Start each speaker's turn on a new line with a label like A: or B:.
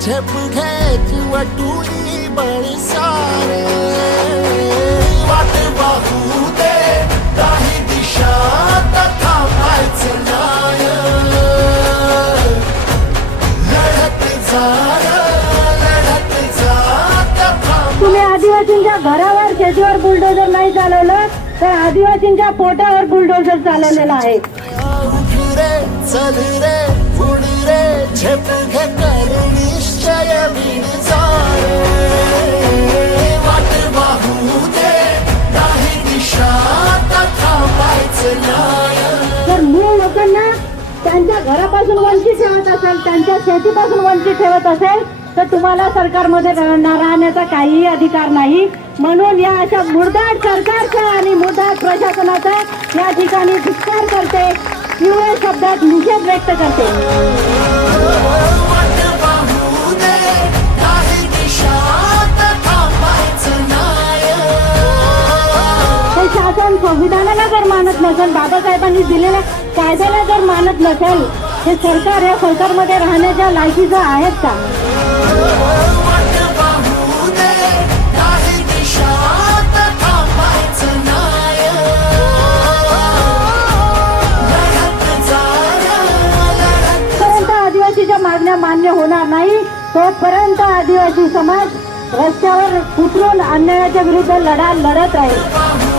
A: झेप घे किंवा टुनी बळसारे वाट पाहू दे काही दिशा नाय लढत लढत
B: तुम्ही आदिवासींच्या घरावर शेतीवर बुलडोजर नाही चालवलं तर आदिवासींच्या पोटावर बुलडोजर चालवलेला आहे.
A: चल रे रे.
B: जर मूळ लोकांना त्यांच्या घरापासून वंचित ठेवत असेल त्यांच्या शेतीपासून वंचित ठेवत असेल तर तुम्हाला सरकारमध्ये राहण्याचा काहीही अधिकार नाही. म्हणून या अशा मुरदाड सरकारचा आणि मुरदाड प्रशासनाचा या ठिकाणी धिक्कार करते. तीव्र शब्दात निषेध व्यक्त करते. आपण संविधानाला जर मानत नसेल बाबासाहेबांनी दिलेल्या कायद्याला जर मानत नसेल हे सरकार या सरकारमध्ये राहण्याच्या लायकीचं आहेत का? आदिवासीच्या मागण्या मान्य होणार नाही. तोपर्यंत आदिवासी समाज रस्त्यावर उतरून अन्यायाच्या विरुद्ध लढा लढत आहे